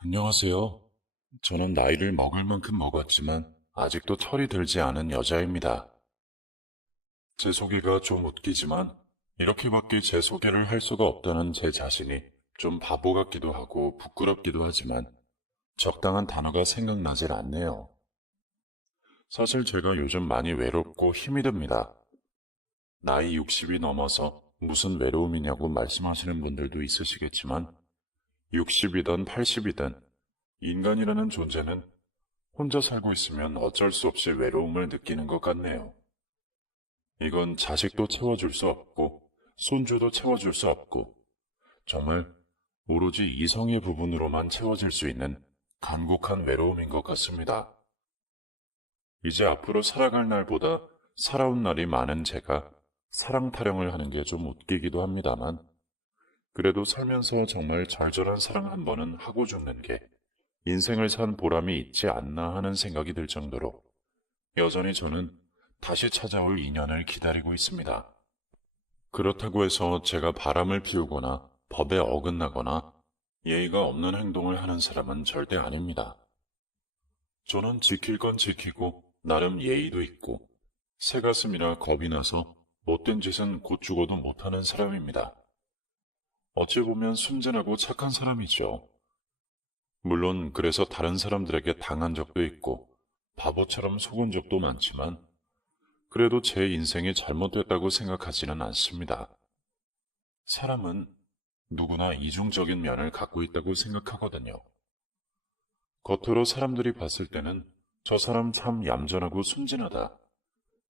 안녕하세요. 저는 나이를 먹을 만큼 먹었지만 아직도 철이 들지 않은 여자입니다. 제 소개가 좀 웃기지만 이렇게밖에 제 소개를 할 수가 없다는 제 자신이 좀 바보 같기도 하고 부끄럽기도 하지만 적당한 단어가 생각나질 않네요. 사실 제가 요즘 많이 외롭고 힘이 듭니다. 나이 60이 넘어서 무슨 외로움이냐고 말씀하시는 분들도 있으시겠지만 60이든 80이든 인간이라는 존재는 혼자 살고 있으면 어쩔 수 없이 외로움을 느끼는 것 같네요. 이건 자식도 채워줄 수 없고, 손주도 채워줄 수 없고, 정말 오로지 이성의 부분으로만 채워질 수 있는 간곡한 외로움인 것 같습니다. 이제 앞으로 살아갈 날보다 살아온 날이 많은 제가 사랑 타령을 하는 게 좀 웃기기도 합니다만, 그래도 살면서 정말 절절한 사랑 한 번은 하고 죽는 게 인생을 산 보람이 있지 않나 하는 생각이 들 정도로 여전히 저는 다시 찾아올 인연을 기다리고 있습니다. 그렇다고 해서 제가 바람을 피우거나 법에 어긋나거나 예의가 없는 행동을 하는 사람은 절대 아닙니다. 저는 지킬 건 지키고 나름 예의도 있고 새가슴이라 겁이 나서 못된 짓은 곧 죽어도 못하는 사람입니다. 어찌 보면 순진하고 착한 사람이죠. 물론 그래서 다른 사람들에게 당한 적도 있고 바보처럼 속은 적도 많지만 그래도 제 인생이 잘못됐다고 생각하지는 않습니다. 사람은 누구나 이중적인 면을 갖고 있다고 생각하거든요. 겉으로 사람들이 봤을 때는 저 사람 참 얌전하고 순진하다.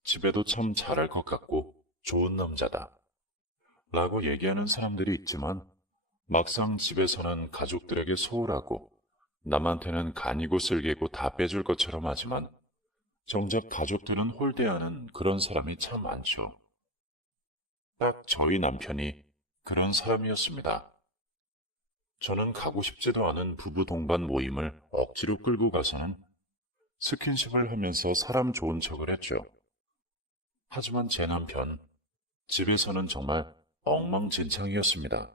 집에도 참 잘할 것 같고 좋은 남자다. 라고 얘기하는 사람들이 있지만 막상 집에서는 가족들에게 소홀하고 남한테는 간이고 쓸개고 다 빼줄 것처럼 하지만 정작 가족들은 홀대하는 그런 사람이 참 많죠. 딱 저희 남편이 그런 사람이었습니다. 저는 가고 싶지도 않은 부부 동반 모임을 억지로 끌고 가서는 스킨십을 하면서 사람 좋은 척을 했죠. 하지만 제 남편, 집에서는 정말 엉망진창이었습니다.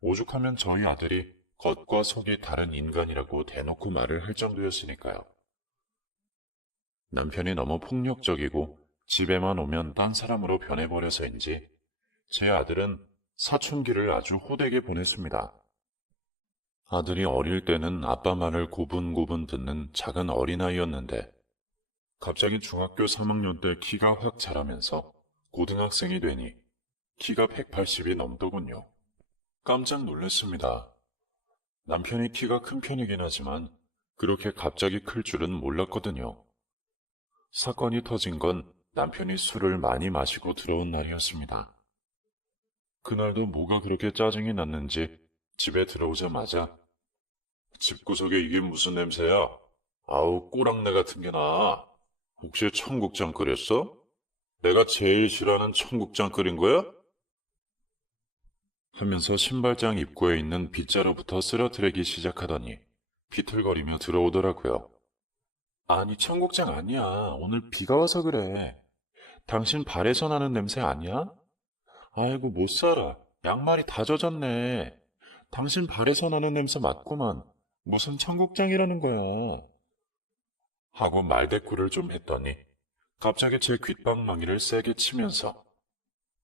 오죽하면 저희 아들이 겉과 속이 다른 인간이라고 대놓고 말을 할 정도였으니까요. 남편이 너무 폭력적이고 집에만 오면 딴 사람으로 변해버려서인지 제 아들은 사춘기를 아주 호되게 보냈습니다. 아들이 어릴 때는 아빠 말을 고분고분 듣는 작은 어린아이였는데 갑자기 중학교 3학년 때 키가 확 자라면서 고등학생이 되니 키가 180이 넘더군요. 깜짝 놀랐습니다. 남편이 키가 큰 편이긴 하지만 그렇게 갑자기 클 줄은 몰랐거든요. 사건이 터진 건 남편이 술을 많이 마시고 들어온 날이었습니다. 그날도 뭐가 그렇게 짜증이 났는지 집에 들어오자마자 집구석에 이게 무슨 냄새야? 아우 꼬랑내 같은 게 나. 혹시 청국장 끓였어? 내가 제일 싫어하는 청국장 끓인 거야? 하면서 신발장 입구에 있는 빗자루부터 쓰러뜨리기 시작하더니 비틀거리며 들어오더라고요. 아니 청국장 아니야. 오늘 비가 와서 그래. 당신 발에서 나는 냄새 아니야? 아이고 못 살아. 양말이 다 젖었네. 당신 발에서 나는 냄새 맞구만. 무슨 청국장이라는 거야. 하고 말대꾸를 좀 했더니 갑자기 제 귓방망이를 세게 치면서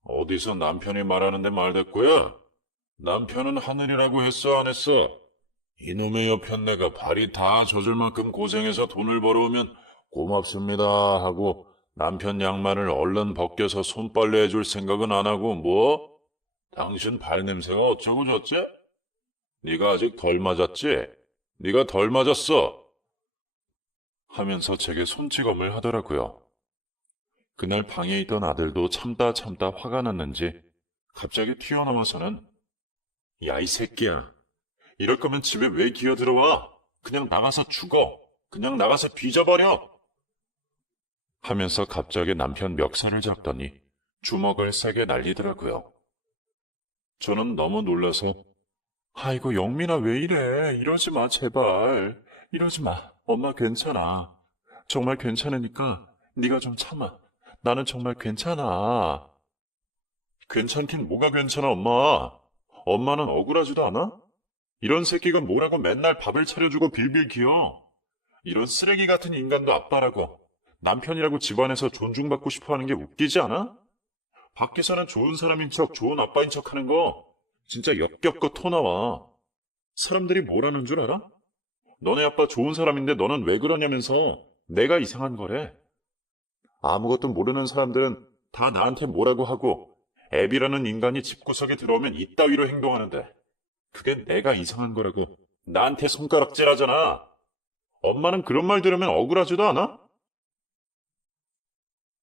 어디서 남편이 말하는데 말대꾸야? 남편은 하늘이라고 했어 안 했어? 이놈의 여편네가 발이 다 젖을 만큼 고생해서 돈을 벌어오면 고맙습니다 하고 남편 양말을 얼른 벗겨서 손빨래 해줄 생각은 안 하고 뭐? 당신 발냄새가 어쩌고 저쩌? 네가 아직 덜 맞았지? 네가 덜 맞았어. 하면서 제게 손찌검을 하더라고요. 그날 방에 있던 아들도 참다 참다 화가 났는지 갑자기 튀어나와서는 야, 이 새끼야. 이럴 거면 집에 왜 기어 들어와? 그냥 나가서 죽어. 그냥 나가서 뒤져버려. 하면서 갑자기 남편 멱살을 잡더니 주먹을 세게 날리더라고요. 저는 너무 놀라서 아이고 영민아 왜 이래? 이러지 마 제발. 이러지 마. 엄마 괜찮아. 정말 괜찮으니까 네가 좀 참아. 나는 정말 괜찮아. 괜찮긴 뭐가 괜찮아 엄마. 엄마는 억울하지도 않아? 이런 새끼가 뭐라고 맨날 밥을 차려주고 빌빌 기어. 이런 쓰레기 같은 인간도 아빠라고, 남편이라고 집안에서 존중받고 싶어 하는 게 웃기지 않아? 밖에서는 좋은 사람인 척, 좋은 아빠인 척 하는 거 진짜 역겹고 토 나와. 사람들이 뭐라는 줄 알아? 너네 아빠 좋은 사람인데 너는 왜 그러냐면서 내가 이상한 거래. 아무것도 모르는 사람들은 다 나한테 뭐라고 하고 애비라는 인간이 집구석에 들어오면 이따위로 행동하는데 그게 내가 이상한 거라고 나한테 손가락질하잖아. 엄마는 그런 말 들으면 억울하지도 않아?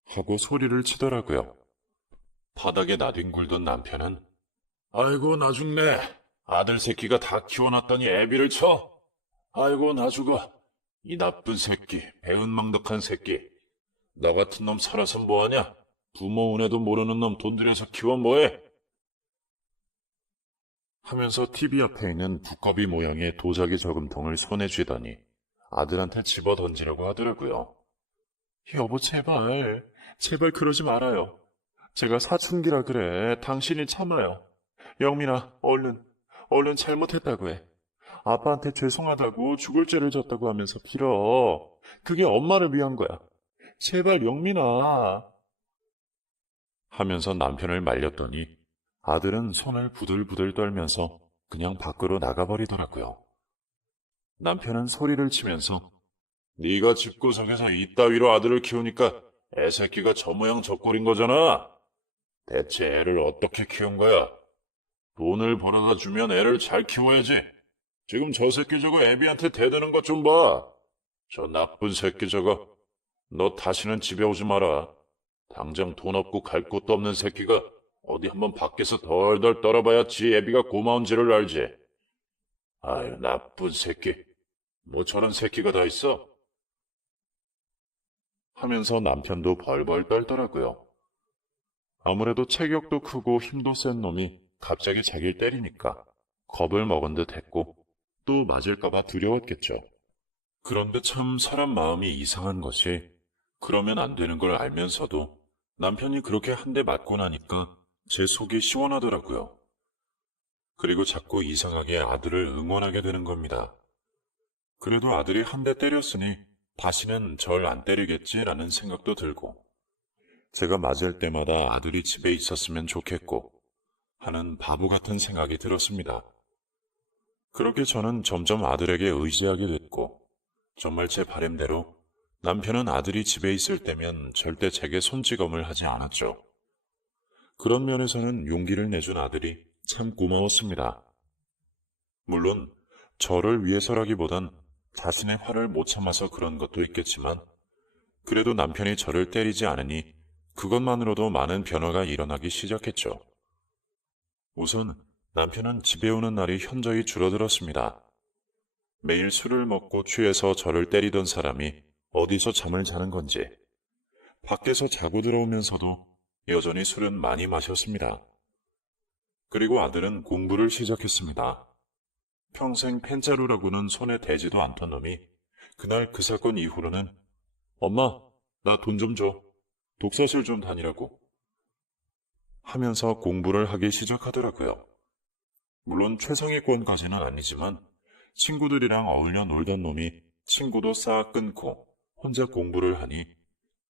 하고 소리를 치더라고요. 바닥에 나뒹굴던 남편은 아이고 나 죽네. 아들 새끼가 다 키워놨더니 애비를 쳐. 아이고 나 죽어. 이 나쁜 새끼, 배은망덕한 새끼. 너 같은 놈 살아서 뭐하냐? 부모 은혜도 모르는 놈 돈 들여서 키워 뭐해? 하면서 TV 앞에 있는 두꺼비 모양의 도자기 저금통을 손에 쥐더니 아들한테 집어 던지려고 하더라고요. 여보 제발 그러지 말아요. 제가 사춘기라 그래. 당신이 참아요. 영민아 얼른 잘못했다고 해. 아빠한테 죄송하다고 죽을 죄를 졌다고 하면서 빌어. 그게 엄마를 위한 거야. 제발 영민아. 하면서 남편을 말렸더니 아들은 손을 부들부들 떨면서 그냥 밖으로 나가버리더라고요. 남편은 소리를 치면서 네가 집구석에서 이따위로 아들을 키우니까 애새끼가 저 모양 저 꼴인 거잖아. 대체 애를 어떻게 키운 거야? 돈을 벌어다 주면 애를 잘 키워야지. 지금 저 새끼 저거 애비한테 대드는 것 좀 봐. 저 나쁜 새끼 저거. 너 다시는 집에 오지 마라. 당장 돈 없고 갈 곳도 없는 새끼가 어디 한번 밖에서 덜덜 떨어봐야 지 애비가 고마운지를 알지. 아유 나쁜 새끼. 뭐 저런 새끼가 다 있어? 하면서 남편도 벌벌 떨더라고요. 아무래도 체격도 크고 힘도 센 놈이 갑자기 자기를 때리니까 겁을 먹은 듯 했고 또 맞을까봐 두려웠겠죠. 그런데 참 사람 마음이 이상한 것이 그러면 안 되는 걸 알면서도 남편이 그렇게 한 대 맞고 나니까 제 속이 시원하더라고요. 그리고 자꾸 이상하게 아들을 응원하게 되는 겁니다. 그래도 아들이 한 대 때렸으니 다시는 절 안 때리겠지라는 생각도 들고 제가 맞을 때마다 아들이 집에 있었으면 좋겠고 하는 바보 같은 생각이 들었습니다. 그렇게 저는 점점 아들에게 의지하게 됐고 정말 제 바람대로 남편은 아들이 집에 있을 때면 절대 제게 손찌검을 하지 않았죠. 그런 면에서는 용기를 내준 아들이 참 고마웠습니다. 물론 저를 위해서라기보단 자신의 화를 못 참아서 그런 것도 있겠지만 그래도 남편이 저를 때리지 않으니 그것만으로도 많은 변화가 일어나기 시작했죠. 우선 남편은 집에 오는 날이 현저히 줄어들었습니다. 매일 술을 먹고 취해서 저를 때리던 사람이 어디서 잠을 자는 건지 밖에서 자고 들어오면서도 여전히 술은 많이 마셨습니다. 그리고 아들은 공부를 시작했습니다. 평생 펜자루라고는 손에 대지도 않던 놈이 그날 그 사건 이후로는 엄마, 나 돈 좀 줘. 독서실 좀 다니라고. 하면서 공부를 하기 시작하더라고요. 물론 최상위권까지는 아니지만 친구들이랑 어울려 놀던 놈이 친구도 싹 끊고 혼자 공부를 하니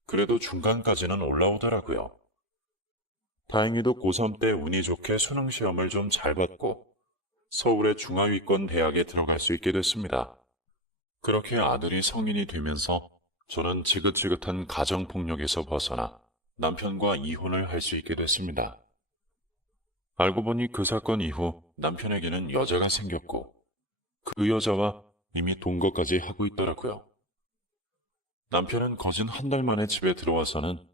그래도 중간까지는 올라오더라고요. 다행히도 고3 때 운이 좋게 수능 시험을 좀 잘 봤고 서울의 중하위권 대학에 들어갈 수 있게 됐습니다. 그렇게 아들이 성인이 되면서 저는 지긋지긋한 가정폭력에서 벗어나 남편과 이혼을 할 수 있게 됐습니다. 알고 보니 그 사건 이후 남편에게는 여자가 생겼고 그 여자와 이미 동거까지 하고 있더라고요. 남편은 거진 한 달 만에 집에 들어와서는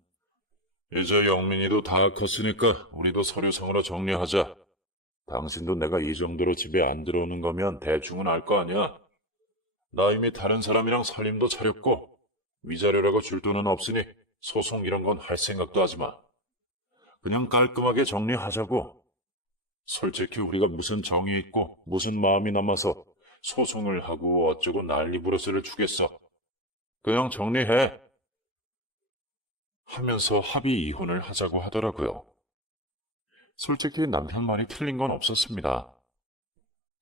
이제 영민이도 다 컸으니까 우리도 서류상으로 정리하자. 당신도 내가 이 정도로 집에 안 들어오는 거면 대충은 알 거 아니야. 나 이미 다른 사람이랑 살림도 차렸고 위자료라고 줄 돈은 없으니 소송 이런 건 할 생각도 하지 마. 그냥 깔끔하게 정리하자고. 솔직히 우리가 무슨 정이 있고 무슨 마음이 남아서 소송을 하고 어쩌고 난리부르스를 주겠어. 그냥 정리해. 하면서 합의 이혼을 하자고 하더라고요. 솔직히 남편 말이 틀린 건 없었습니다.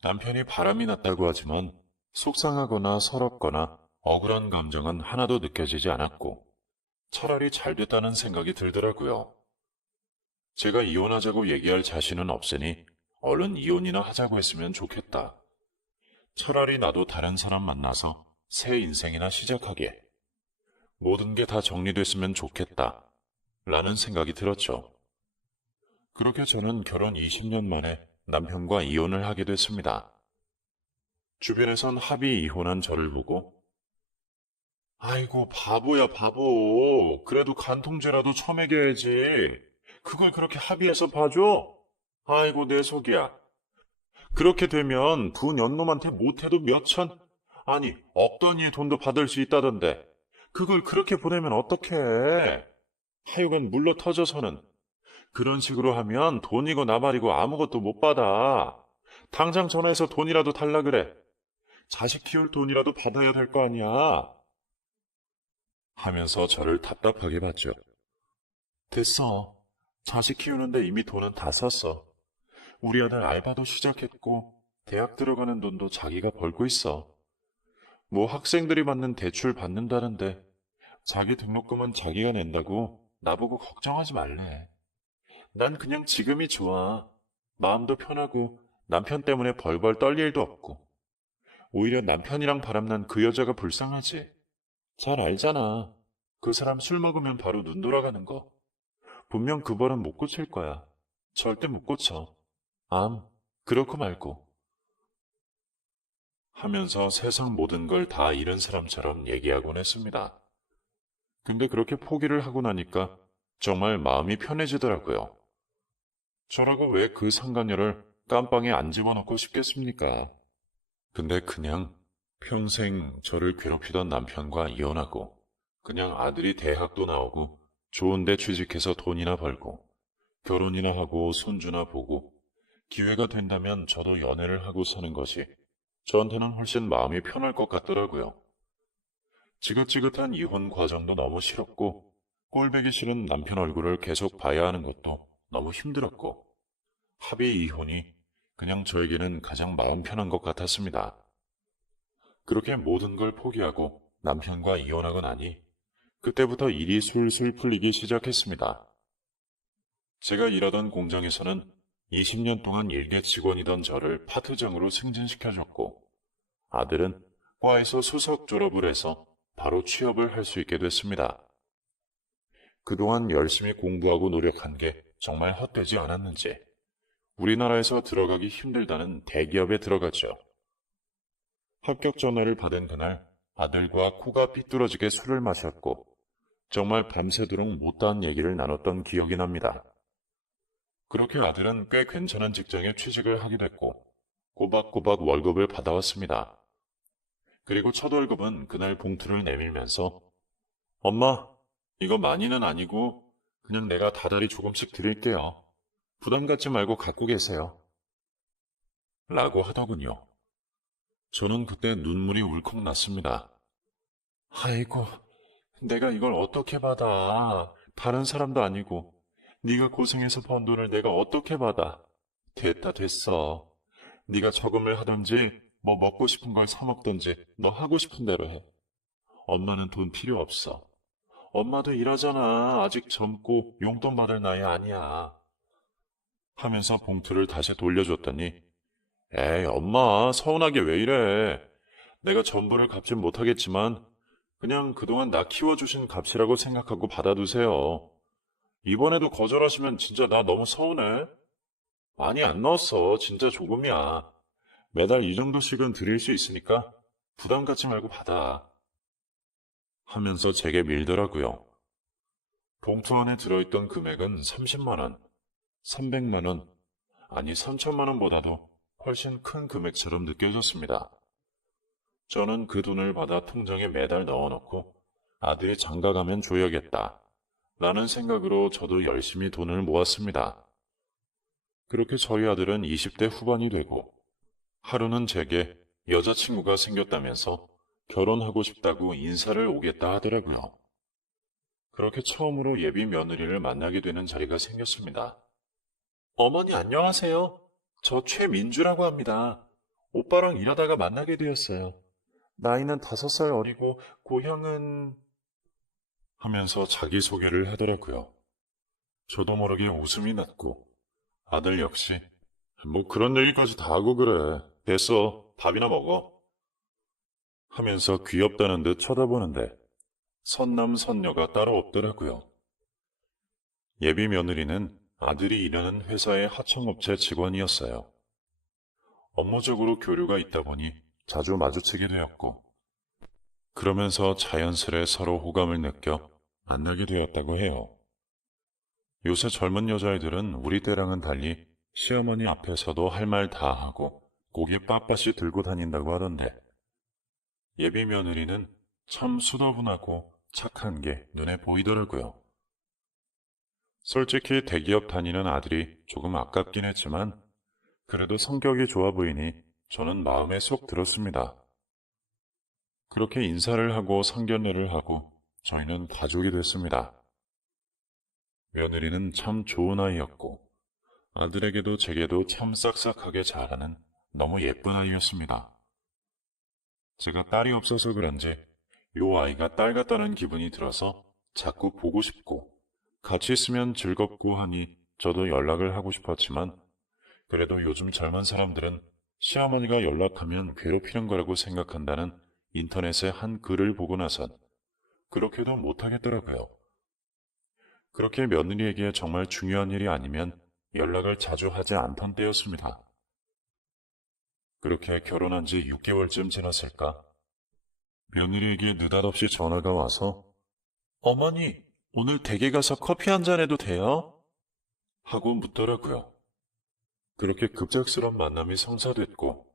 남편이 바람이 났다고 하지만 속상하거나 서럽거나 억울한 감정은 하나도 느껴지지 않았고 차라리 잘 됐다는 생각이 들더라고요. 제가 이혼하자고 얘기할 자신은 없으니 얼른 이혼이나 하자고 했으면 좋겠다. 차라리 나도 다른 사람 만나서 새 인생이나 시작하게. 모든 게 다 정리됐으면 좋겠다. 라는 생각이 들었죠. 그렇게 저는 결혼 20년 만에 남편과 이혼을 하게 됐습니다. 주변에선 합의 이혼한 저를 보고 아이고 바보야 바보. 그래도 간통죄라도 처먹여야지. 그걸 그렇게 합의해서 봐줘? 아이고 내 속이야. 그렇게 되면 부 연놈한테 못해도 몇천, 아니 억 단위의 돈도 받을 수 있다던데 그걸 그렇게 보내면 어떡해. 하여간 물러 터져서는 그런 식으로 하면 돈이고 나발이고 아무것도 못 받아. 당장 전화해서 돈이라도 달라 그래. 자식 키울 돈이라도 받아야 될 거 아니야. 하면서 저를 답답하게 봤죠. 됐어. 자식 키우는데 이미 돈은 다 썼어. 우리 아들 알바도 시작했고 대학 들어가는 돈도 자기가 벌고 있어. 뭐 학생들이 받는 대출 받는다는데 자기 등록금은 자기가 낸다고 나보고 걱정하지 말래. 난 그냥 지금이 좋아. 마음도 편하고 남편 때문에 벌벌 떨 일도 없고. 오히려 남편이랑 바람난 그 여자가 불쌍하지. 잘 알잖아. 그 사람 술 먹으면 바로 눈 돌아가는 거. 분명 그 벌은 못 고칠 거야. 절대 못 고쳐. 그렇고 말고. 하면서 세상 모든 걸 다 잃은 사람처럼 얘기하곤 했습니다. 근데 그렇게 포기를 하고 나니까 정말 마음이 편해지더라고요. 저라고 왜 그 상간녀를 깜빵에 안 집어넣고 싶겠습니까? 근데 그냥 평생 저를 괴롭히던 남편과 이혼하고 그냥 아들이 대학도 나오고 좋은 데 취직해서 돈이나 벌고 결혼이나 하고 손주나 보고 기회가 된다면 저도 연애를 하고 사는 것이 저한테는 훨씬 마음이 편할 것 같더라고요. 지긋지긋한 이혼 과정도 너무 싫었고 꼴보기 싫은 남편 얼굴을 계속 봐야 하는 것도 너무 힘들었고 합의 이혼이 그냥 저에게는 가장 마음 편한 것 같았습니다. 그렇게 모든 걸 포기하고 남편과 이혼하고 나니 그때부터 일이 술술 풀리기 시작했습니다. 제가 일하던 공장에서는 20년 동안 일개 직원이던 저를 파트장으로 승진시켜줬고 아들은 과에서 수석 졸업을 해서 바로 취업을 할 수 있게 됐습니다. 그동안 열심히 공부하고 노력한 게 정말 헛되지 않았는지 우리나라에서 들어가기 힘들다는 대기업에 들어갔죠. 합격 전화를 받은 그날 아들과 코가 삐뚤어지게 술을 마셨고 정말 밤새도록 못다한 얘기를 나눴던 기억이 납니다. 그렇게 아들은 꽤 괜찮은 직장에 취직을 하게 됐고 꼬박꼬박 월급을 받아왔습니다. 그리고 첫 월급은 그날 봉투를 내밀면서 엄마, 이거 많이는 아니고 그냥 내가 다달이 조금씩 드릴게요. 부담 갖지 말고 갖고 계세요. 라고 하더군요. 저는 그때 눈물이 울컥 났습니다. 아이고, 내가 이걸 어떻게 받아. 다른 사람도 아니고 네가 고생해서 번 돈을 내가 어떻게 받아. 됐다 됐어. 네가 저금을 하든지 뭐 먹고 싶은 걸 사 먹든지 너 하고 싶은 대로 해. 엄마는 돈 필요 없어. 엄마도 일하잖아. 아직 젊고 용돈 받을 나이 아니야. 하면서 봉투를 다시 돌려줬더니 에이 엄마 서운하게 왜 이래. 내가 전부를 갚진 못하겠지만 그냥 그동안 나 키워주신 값이라고 생각하고 받아두세요. 이번에도 거절하시면 진짜 나 너무 서운해. 많이 안 넣었어. 진짜 조금이야. 매달 이 정도씩은 드릴 수 있으니까 부담 갖지 말고 받아. 하면서 제게 밀더라고요. 봉투 안에 들어있던 금액은 30만 원, 300만 원, 아니 3천만 원보다도 훨씬 큰 금액처럼 느껴졌습니다. 저는 그 돈을 받아 통장에 매달 넣어놓고 아들이 장가 가면 줘야겠다. 라는 생각으로 저도 열심히 돈을 모았습니다. 그렇게 저희 아들은 20대 후반이 되고 하루는 제게 여자친구가 생겼다면서 결혼하고 싶다고 인사를 오겠다 하더라고요. 그렇게 처음으로 예비 며느리를 만나게 되는 자리가 생겼습니다. 어머니 안녕하세요. 저 최민주라고 합니다. 오빠랑 일하다가 만나게 되었어요. 나이는 5살 어리고 고향은 하면서 자기소개를 하더라고요. 저도 모르게 웃음이 났고 아들 역시 뭐 그런 얘기까지 다 하고 그래. 됐어. 밥이나 먹어. 하면서 귀엽다는 듯 쳐다보는데 선남선녀가 따로 없더라고요. 예비 며느리는 아들이 일하는 회사의 하청업체 직원이었어요. 업무적으로 교류가 있다 보니 자주 마주치게 되었고, 그러면서 자연스레 서로 호감을 느껴 만나게 되었다고 해요. 요새 젊은 여자애들은 우리 때랑은 달리 시어머니 앞에서도 할 말 다 하고 고개 빳빳이 들고 다닌다고 하던데, 예비 며느리는 참 수더분하고 착한 게 눈에 보이더라고요. 솔직히 대기업 다니는 아들이 조금 아깝긴 했지만 그래도 성격이 좋아 보이니 저는 마음에 쏙 들었습니다. 그렇게 인사를 하고 상견례를 하고 저희는 가족이 됐습니다. 며느리는 참 좋은 아이였고 아들에게도 제게도 참 싹싹하게 잘하는 너무 예쁜 아이였습니다. 제가 딸이 없어서 그런지 요 아이가 딸 같다는 기분이 들어서 자꾸 보고 싶고 같이 있으면 즐겁고 하니 저도 연락을 하고 싶었지만 그래도 요즘 젊은 사람들은 시어머니가 연락하면 괴롭히는 거라고 생각한다는 인터넷의 한 글을 보고 나선 그렇게도 못하겠더라고요. 그렇게 며느리에게 정말 중요한 일이 아니면 연락을 자주 하지 않던 때였습니다. 그렇게 결혼한 지 6개월쯤 지났을까? 며느리에게 느닷없이 전화가 와서 어머니, 오늘 댁에 가서 커피 한 잔 해도 돼요? 하고 묻더라고요. 그렇게 급작스런 만남이 성사됐고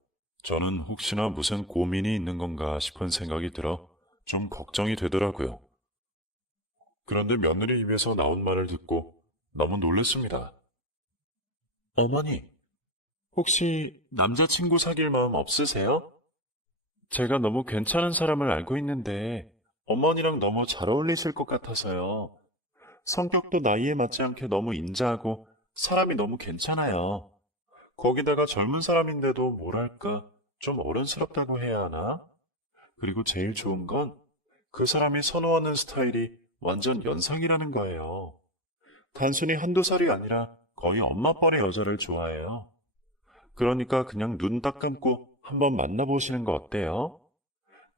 저는 혹시나 무슨 고민이 있는 건가 싶은 생각이 들어 좀 걱정이 되더라고요. 그런데 며느리 입에서 나온 말을 듣고 너무 놀랐습니다. 어머니, 혹시 남자친구 사귈 마음 없으세요? 제가 너무 괜찮은 사람을 알고 있는데 어머니랑 너무 잘 어울리실 것 같아서요. 성격도 나이에 맞지 않게 너무 인자하고 사람이 너무 괜찮아요. 거기다가 젊은 사람인데도 뭐랄까 좀 어른스럽다고 해야 하나? 그리고 제일 좋은 건 그 사람이 선호하는 스타일이 완전 연상이라는 거예요. 단순히 한두 살이 아니라 거의 엄마뻘의 여자를 좋아해요. 그러니까 그냥 눈 딱 감고 한번 만나보시는 거 어때요?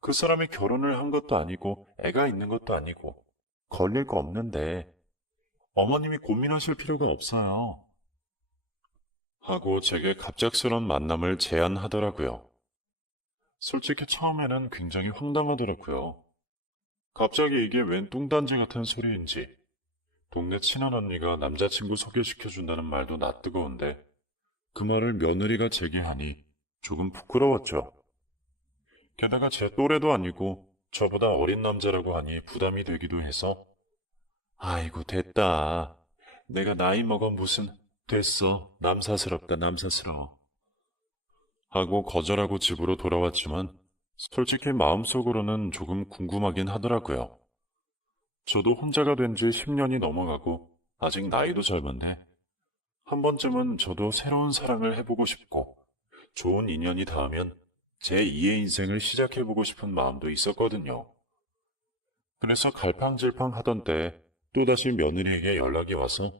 그 사람이 결혼을 한 것도 아니고 애가 있는 것도 아니고 걸릴 거 없는데 어머님이 고민하실 필요가 없어요. 하고 제게 갑작스런 만남을 제안하더라고요. 솔직히 처음에는 굉장히 황당하더라고요. 갑자기 이게 웬 뚱딴지 같은 소리인지 동네 친한 언니가 남자친구 소개시켜준다는 말도 낯뜨거운데 그 말을 며느리가 제게 하니 조금 부끄러웠죠. 게다가 제 또래도 아니고 저보다 어린 남자라고 하니 부담이 되기도 해서 아이고 됐다. 내가 나이 먹어 무슨 됐어. 남사스럽다 남사스러워. 하고 거절하고 집으로 돌아왔지만 솔직히 마음속으로는 조금 궁금하긴 하더라고요. 저도 혼자가 된 지 10년이 넘어가고 아직 나이도 젊은데 한 번쯤은 저도 새로운 사랑을 해보고 싶고 좋은 인연이 닿으면 제 2의 인생을 시작해보고 싶은 마음도 있었거든요. 그래서 갈팡질팡 하던 때 또다시 며느리에게 연락이 와서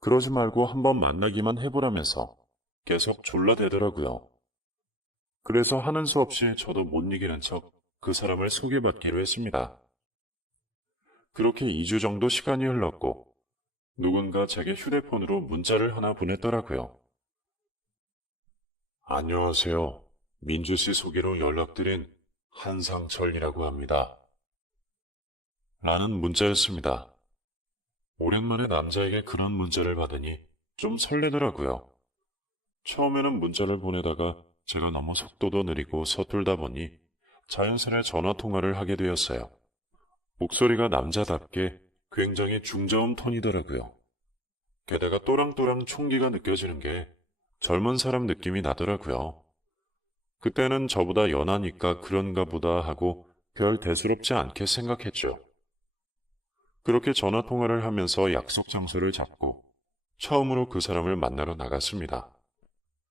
그러지 말고 한번 만나기만 해보라면서 계속 졸라대더라고요. 그래서 하는 수 없이 저도 못 이기는 척 그 사람을 소개받기로 했습니다. 그렇게 2주 정도 시간이 흘렀고 누군가 제게 휴대폰으로 문자를 하나 보냈더라고요. 안녕하세요. 민주 씨 소개로 연락드린 한상철이라고 합니다. 라는 문자였습니다. 오랜만에 남자에게 그런 문자를 받으니 좀 설레더라고요. 처음에는 문자를 보내다가 제가 너무 속도도 느리고 서툴다 보니 자연스레 전화통화를 하게 되었어요. 목소리가 남자답게 굉장히 중저음 톤이더라고요. 게다가 또랑또랑 총기가 느껴지는 게 젊은 사람 느낌이 나더라고요. 그때는 저보다 연하니까 그런가 보다 하고 별 대수롭지 않게 생각했죠. 그렇게 전화통화를 하면서 약속 장소를 잡고 처음으로 그 사람을 만나러 나갔습니다.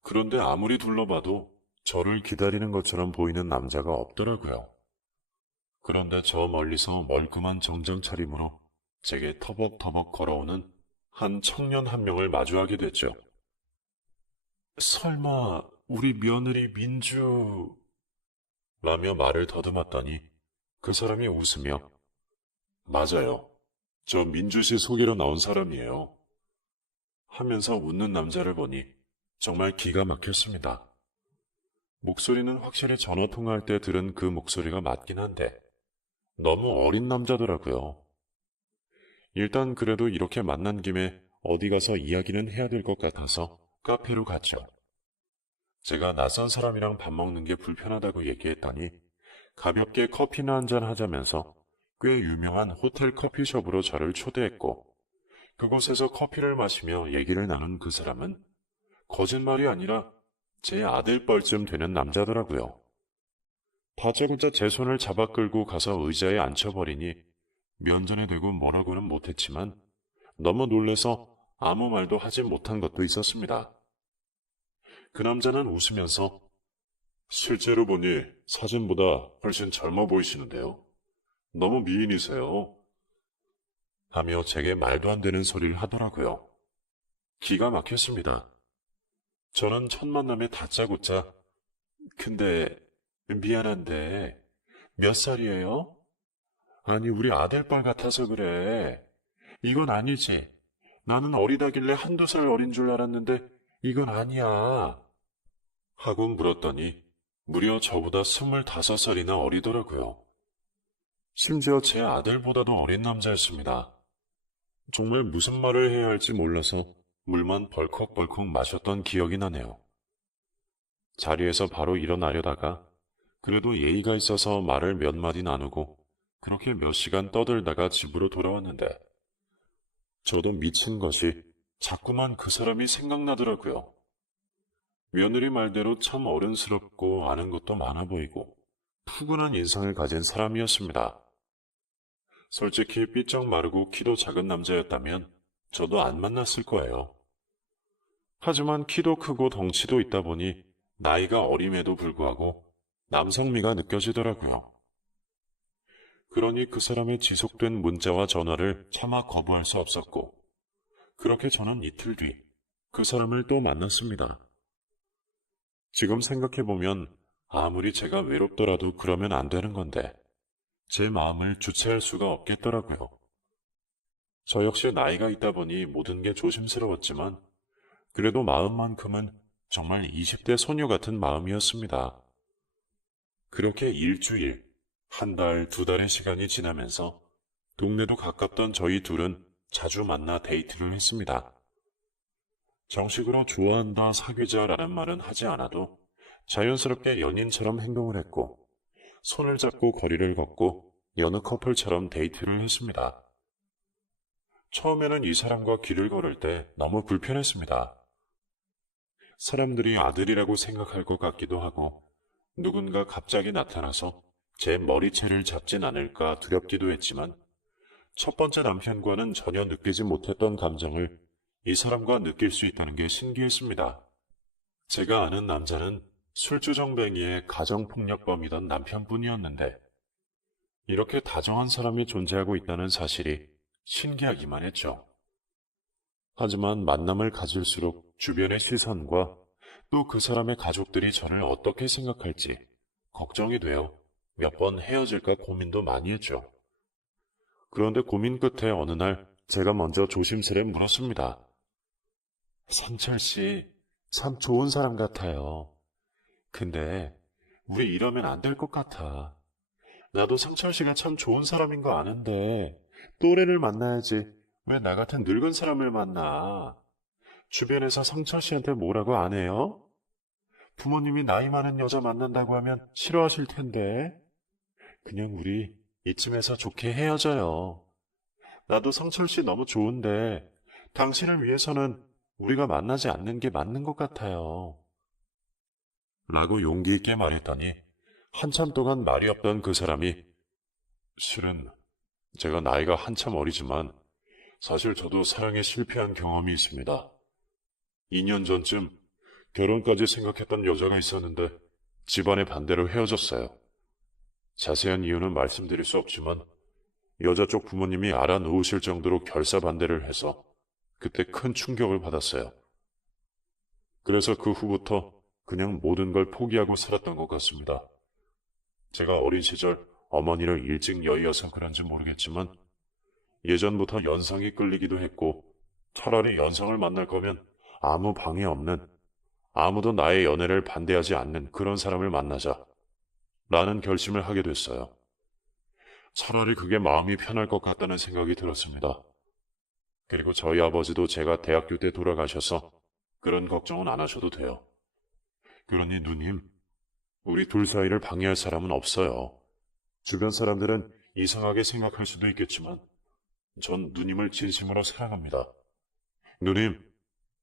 그런데 아무리 둘러봐도 저를 기다리는 것처럼 보이는 남자가 없더라고요. 그런데 저 멀리서 멀끔한 정장 차림으로 제게 터벅터벅 걸어오는 한 청년 한 명을 마주하게 됐죠. 설마 우리 며느리 민주... 라며 말을 더듬었더니 그 사람이 웃으며 맞아요. 저 민주 씨 소개로 나온 사람이에요. 하면서 웃는 남자를 보니 정말 기가 막혔습니다. 목소리는 확실히 전화 통화할 때 들은 그 목소리가 맞긴 한데 너무 어린 남자더라고요. 일단 그래도 이렇게 만난 김에 어디 가서 이야기는 해야 될 것 같아서 카페로 갔죠. 제가 낯선 사람이랑 밥 먹는 게 불편하다고 얘기했더니 가볍게 커피나 한잔 하자면서 꽤 유명한 호텔 커피숍으로 저를 초대했고 그곳에서 커피를 마시며 얘기를 나눈 그 사람은 거짓말이 아니라 제 아들뻘쯤 되는 남자더라고요. 다짜고짜 제 손을 잡아 끌고 가서 의자에 앉혀버리니 면전에 대고 뭐라고는 못했지만 너무 놀래서 아무 말도 하지 못한 것도 있었습니다. 그 남자는 웃으면서 실제로 보니 사진보다 훨씬 젊어 보이시는데요. 너무 미인이세요. 하며 제게 말도 안 되는 소리를 하더라고요. 기가 막혔습니다. 저는 첫 만남에 다짜고짜 근데 미안한데 몇 살이에요? 아니 우리 아들뻘 같아서 그래. 이건 아니지. 나는 어리다길래 한두 살 어린 줄 알았는데 이건 아니야. 하고 물었더니 무려 저보다 25살이나 어리더라고요. 심지어 제 아들보다도 어린 남자였습니다. 정말 무슨 말을 해야 할지 몰라서 물만 벌컥벌컥 마셨던 기억이 나네요. 자리에서 바로 일어나려다가 그래도 예의가 있어서 말을 몇 마디 나누고 그렇게 몇 시간 떠들다가 집으로 돌아왔는데 저도 미친 것이 자꾸만 그 사람이 생각나더라고요. 며느리 말대로 참 어른스럽고 아는 것도 많아 보이고 푸근한 인상을 가진 사람이었습니다. 솔직히 삐쩍 마르고 키도 작은 남자였다면 저도 안 만났을 거예요. 하지만 키도 크고 덩치도 있다 보니 나이가 어림에도 불구하고 남성미가 느껴지더라고요. 그러니 그 사람의 지속된 문자와 전화를 차마 거부할 수 없었고 그렇게 저는 이틀 뒤 그 사람을 또 만났습니다. 지금 생각해보면 아무리 제가 외롭더라도 그러면 안 되는 건데 제 마음을 주체할 수가 없겠더라고요. 저 역시 나이가 있다 보니 모든 게 조심스러웠지만 그래도 마음만큼은 정말 20대 소녀 같은 마음이었습니다. 그렇게 일주일, 한 달, 두 달의 시간이 지나면서 동네도 가깝던 저희 둘은 자주 만나 데이트를 했습니다. 정식으로 좋아한다, 사귀자라는 말은 하지 않아도 자연스럽게 연인처럼 행동을 했고 손을 잡고 거리를 걷고 여느 커플처럼 데이트를 했습니다. 처음에는 이 사람과 길을 걸을 때 너무 불편했습니다. 사람들이 아들이라고 생각할 것 같기도 하고 누군가 갑자기 나타나서 제 머리채를 잡진 않을까 두렵기도 했지만 첫 번째 남편과는 전혀 느끼지 못했던 감정을 이 사람과 느낄 수 있다는 게 신기했습니다. 제가 아는 남자는 술주정뱅이의 가정폭력범이던 남편뿐이었는데 이렇게 다정한 사람이 존재하고 있다는 사실이 신기하기만 했죠. 하지만 만남을 가질수록 주변의 시선과 또 그 사람의 가족들이 저를 어떻게 생각할지 걱정이 되어 몇 번 헤어질까 고민도 많이 했죠. 그런데 고민 끝에 어느 날 제가 먼저 조심스레 물었습니다. 상철 씨, 참 좋은 사람 같아요. 근데 우리 이러면 안 될 것 같아. 나도 상철 씨가 참 좋은 사람인 거 아는데 또래를 만나야지 왜 나 같은 늙은 사람을 만나. 주변에서 상철 씨한테 뭐라고 안 해요? 부모님이 나이 많은 여자 만난다고 하면 싫어하실 텐데. 그냥 우리 이쯤에서 좋게 헤어져요. 나도 상철 씨 너무 좋은데 당신을 위해서는 우리가 만나지 않는 게 맞는 것 같아요. 라고 용기 있게 말했더니 한참 동안 말이 없던 그 사람이 실은 제가 나이가 한참 어리지만 사실 저도 사랑에 실패한 경험이 있습니다. 2년 전쯤 결혼까지 생각했던 여자가 있었는데 집안의 반대로 헤어졌어요. 자세한 이유는 말씀드릴 수 없지만 여자 쪽 부모님이 알아놓으실 정도로 결사 반대를 해서 그때 큰 충격을 받았어요. 그래서 그 후부터 그냥 모든 걸 포기하고 살았던 것 같습니다. 제가 어린 시절 어머니를 일찍 여의어서 그런지 모르겠지만 예전부터 연상이 끌리기도 했고 차라리 연상을 만날 거면 아무 방해 없는, 아무도 나의 연애를 반대하지 않는 그런 사람을 만나자 라는 결심을 하게 됐어요. 차라리 그게 마음이 편할 것 같다는 생각이 들었습니다. 그리고 저희 아버지도 제가 대학교 때 돌아가셔서 그런 걱정은 안 하셔도 돼요. 그러니 누님, 우리 둘 사이를 방해할 사람은 없어요. 주변 사람들은 이상하게 생각할 수도 있겠지만 전 누님을 진심으로 사랑합니다. 누님,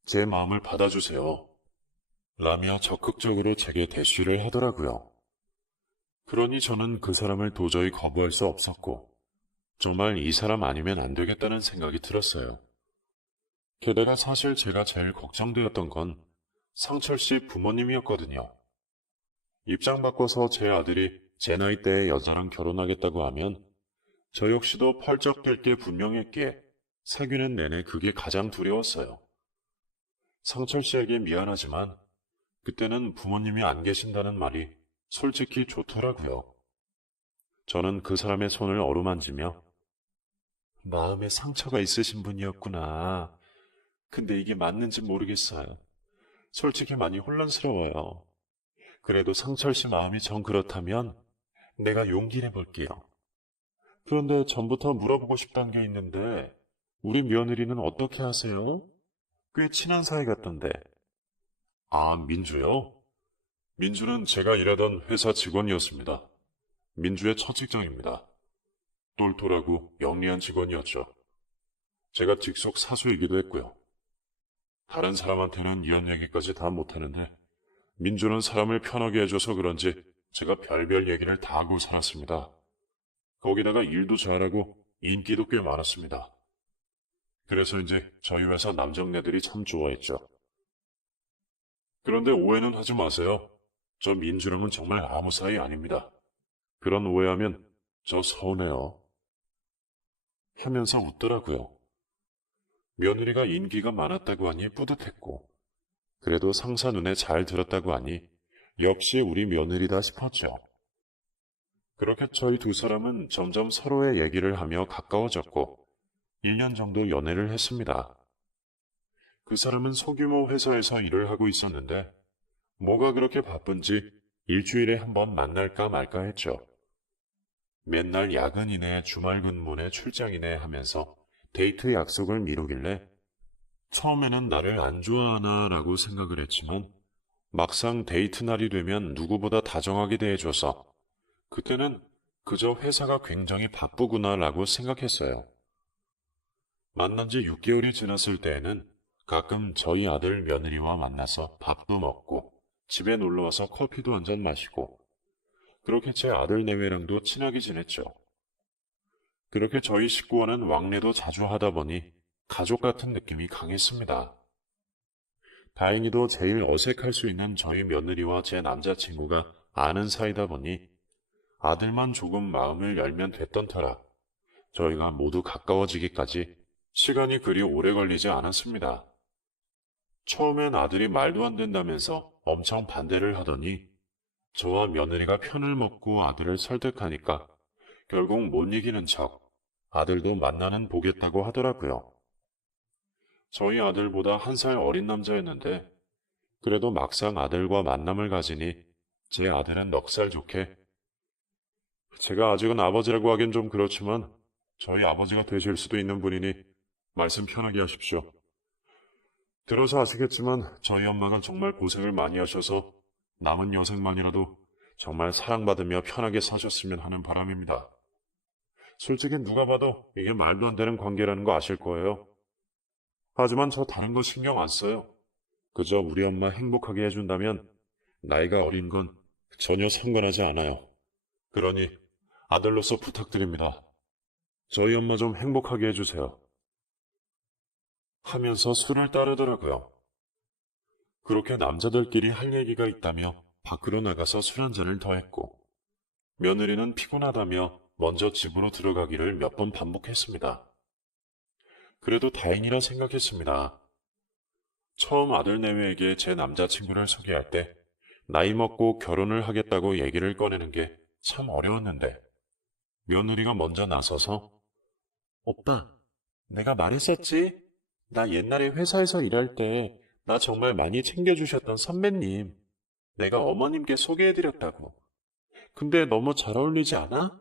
제 마음을 받아주세요. 라며 적극적으로 제게 대쉬를 하더라고요. 그러니 저는 그 사람을 도저히 거부할 수 없었고 정말 이 사람 아니면 안 되겠다는 생각이 들었어요. 게다가 사실 제가 제일 걱정되었던 건 상철 씨 부모님이었거든요. 입장 바꿔서 제 아들이 제 나이대의 여자랑 결혼하겠다고 하면 저 역시도 펄쩍 뛸 게 분명했기에 사귀는 내내 그게 가장 두려웠어요. 상철 씨에게 미안하지만 그때는 부모님이 안 계신다는 말이 솔직히 좋더라고요. 저는 그 사람의 손을 어루만지며 마음에 상처가 있으신 분이었구나. 근데 이게 맞는지 모르겠어요. 솔직히 많이 혼란스러워요. 그래도 상철 씨 마음이 정 그렇다면 내가 용기를 내볼게요. 그런데 전부터 물어보고 싶단 게 있는데 우리 며느리는 어떻게 하세요? 꽤 친한 사이 같던데. 아, 민주요? 민주는 제가 일하던 회사 직원이었습니다. 민주의 첫 직장입니다. 똘똘하고 영리한 직원이었죠. 제가 직속 사수이기도 했고요. 다른 사람한테는 이런 얘기까지 다 못하는데 민주는 사람을 편하게 해줘서 그런지 제가 별별 얘기를 다 하고 살았습니다. 거기다가 일도 잘하고 인기도 꽤 많았습니다. 그래서 이제 저희 회사 남정네들이 참 좋아했죠. 그런데 오해는 하지 마세요. 저 민주랑은 정말 아무 사이 아닙니다. 그런 오해하면 저 서운해요. 하면서 웃더라고요. 며느리가 인기가 많았다고 하니 뿌듯했고, 그래도 상사 눈에 잘 들었다고 하니 역시 우리 며느리다 싶었죠. 그렇게 저희 두 사람은 점점 서로의 얘기를 하며 가까워졌고, 1년 정도 연애를 했습니다. 그 사람은 소규모 회사에서 일을 하고 있었는데, 뭐가 그렇게 바쁜지 일주일에 한 번 만날까 말까 했죠. 맨날 야근이네 주말 근무네 출장이네 하면서 데이트 약속을 미루길래 처음에는 나를 안 좋아하나 라고 생각을 했지만 막상 데이트 날이 되면 누구보다 다정하게 대해줘서 그때는 그저 회사가 굉장히 바쁘구나 라고 생각했어요. 만난 지 6개월이 지났을 때에는 가끔 저희 아들 며느리와 만나서 밥도 먹고 집에 놀러와서 커피도 한 잔 마시고 그렇게 제 아들 내외랑도 친하게 지냈죠. 그렇게 저희 식구와는 왕래도 자주 하다 보니 가족 같은 느낌이 강했습니다. 다행히도 제일 어색할 수 있는 저희 며느리와 제 남자친구가 아는 사이다 보니 아들만 조금 마음을 열면 됐던 터라 저희가 모두 가까워지기까지 시간이 그리 오래 걸리지 않았습니다. 처음엔 아들이 말도 안 된다면서 엄청 반대를 하더니 저와 며느리가 편을 먹고 아들을 설득하니까 결국 못 이기는 척 아들도 만나는 보겠다고 하더라고요. 저희 아들보다 1살 어린 남자였는데 그래도 막상 아들과 만남을 가지니 제 아들은 넉살 좋게 제가 아직은 아버지라고 하긴 좀 그렇지만 저희 아버지가 되실 수도 있는 분이니 말씀 편하게 하십시오. 들어서 아시겠지만 저희 엄마가 정말 고생을 많이 하셔서 남은 여생만이라도 정말 사랑받으며 편하게 사셨으면 하는 바람입니다. 솔직히 누가 봐도 이게 말도 안 되는 관계라는 거 아실 거예요. 하지만 저 다른 거 신경 안 써요. 그저 우리 엄마 행복하게 해준다면 나이가 어린 건 전혀 상관하지 않아요. 그러니 아들로서 부탁드립니다. 저희 엄마 좀 행복하게 해주세요. 하면서 술을 따르더라고요. 그렇게 남자들끼리 할 얘기가 있다며 밖으로 나가서 술 한 잔을 더 했고, 며느리는 피곤하다며 먼저 집으로 들어가기를 몇 번 반복했습니다. 그래도 다행이라 생각했습니다. 처음 아들 내외에게 제 남자친구를 소개할 때 나이 먹고 결혼을 하겠다고 얘기를 꺼내는 게 참 어려웠는데 며느리가 먼저 나서서 오빠, 내가 말했었지? 나 옛날에 회사에서 일할 때 나 정말 많이 챙겨주셨던 선배님. 내가 어머님께 소개해드렸다고. 근데 너무 잘 어울리지 않아?